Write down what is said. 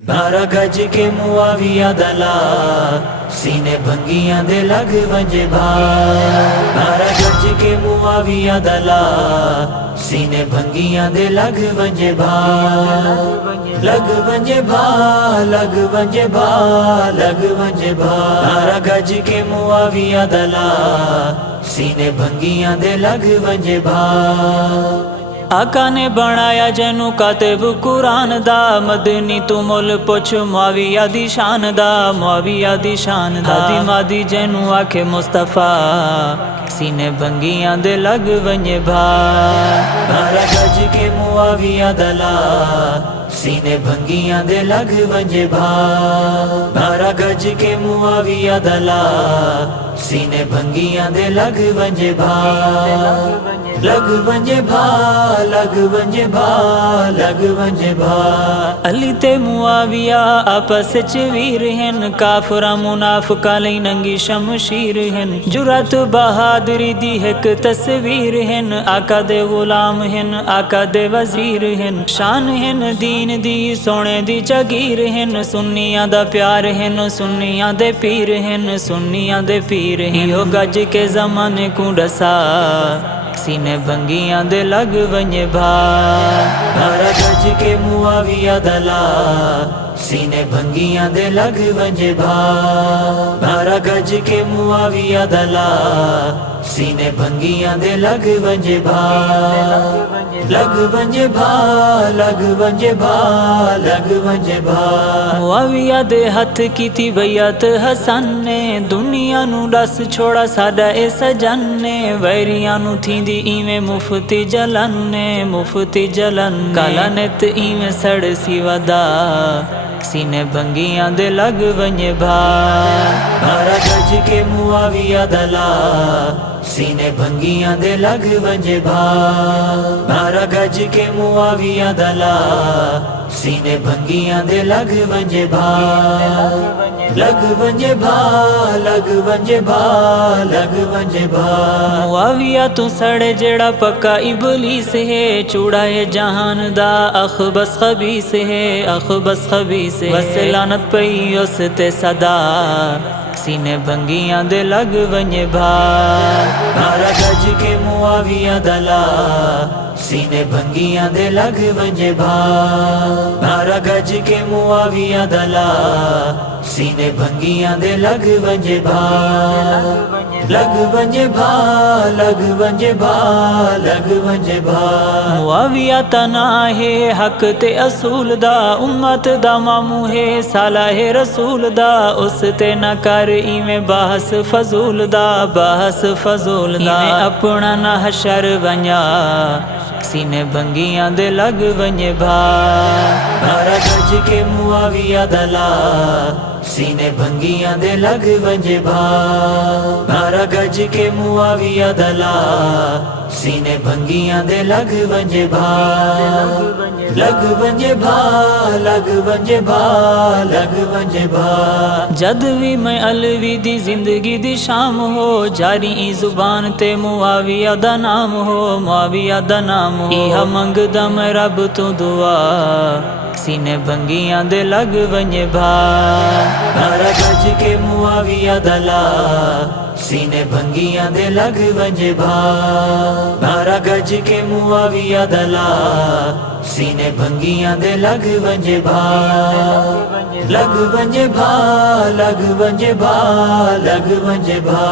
12 गज के मुआविया दला सीने भंगियां दे लग वंजे भा 12 गज के मुआविया दला सीने भंगियां दे लग वंजे भा लग वंजे भा लग वंजे भा लग वंजे भा 12 गज के मुआविया दला सीने भंगियां दे लग वंजे भा आका ने बनाया जैनू कातिब कुरान दा मदनी तू मुल पुछ मुआविया दी शान दा मुआविया दी शान दा दी मादी जैनू आखे मुस्तफा सीने भंगियां दे लग वंजे भा 12 गज के मुआविया दला सीने भंगियां दे लग वंजे भा 12 गज के मुआविया दला सीने भंगियां दे लग वंजे भा लग वंजे भा लग वंजे भा लग वंजे भा अली ते मुआविया आपस च वीर हन काफरा मुनाफिका लई नंगी शमशीर हन जुरत बहादुरी दी एक तस्वीर हन आका दे गुलाम हन आका दे वजीर हन शान हन दीन दी सोने दी जगीर हन सुन्नियां दा प्यार हन सुन्नियां दे पीर हन सुन्नियां दे पीर हन हो गज के ज़माने को डसा सीने भंगियां दे लग वंजे भा 12 गज के मुआविया दला सीने भंगियां दे लग वंजे भा 12 गज के मुआविया दला सीने भंगियां दे लग वंजे भा लग वंजे भा लग वंजे भा लग वंजे भा मुआविया दे हथ कीती बैयत हसन ने दुनिया नू दस छोड़ा साडा ए सजन ने वैरियां नू थींदी इवें मुफ्ती जलन ने मुफ्ती जलन काला नित इवें सड़ सी वदा सीने भंगियां दे लग वंजे भा 12 गज के मुआविया दला सीने भंगियां दे लग वंजे भा 12 गज के मुआविया दला सीने भंगियां दे लग वंजे भा लग वंजे भा लग वंजे भा लग वंजे भा मुआविया तू सड़े जेड़ा पक्का इबलीस है चूड़ा है जहान दा अख बस खबीस है अख बस खबीस है बस लानत पई उस ते सदा सीने भंगियां दे लग वंजे भा 12 गज के मुआविया दला सीने भंगियां दे लग वंजे भा 12 गज के मुआविया दला सीने भंगियां दे लग वंजे भा लग वंजे भा लग वंजे भा लग वंजे भा मुआविया तना है हक ते असूल दा उम्मत दा मामू है साला है रसूल दा उस ते न कर इवें बहस फजूल दा बहस फजूल दा अपना ना हशर वंजा सीने भंगियां दे लग वंजे भा 12 गज के मुआविया दला सीने भंगियां दे लग वंजे भा 12 गज के मुआविया दला सीने भंगियां दे लग वंजे भा लग वंजे भा लग वंजे भा लग वंजे भा जद भी मैं अलवी दी जिंदगी दी शाम हो जारी ई जुबान ते मुआविया दा नाम हो मुआविया दा नाम हो इहा मंगदा मैं रब तो दुआ सीने भंगियां दे लग वंजे भा 12 गज के मुआविया दला सीने भंगियां दे लग वंजे भा 12 गज के मुआविया दला सीने भंगियां दे लग वंजे भा लग वंजे भा लग वंजे भा लग वंजे भा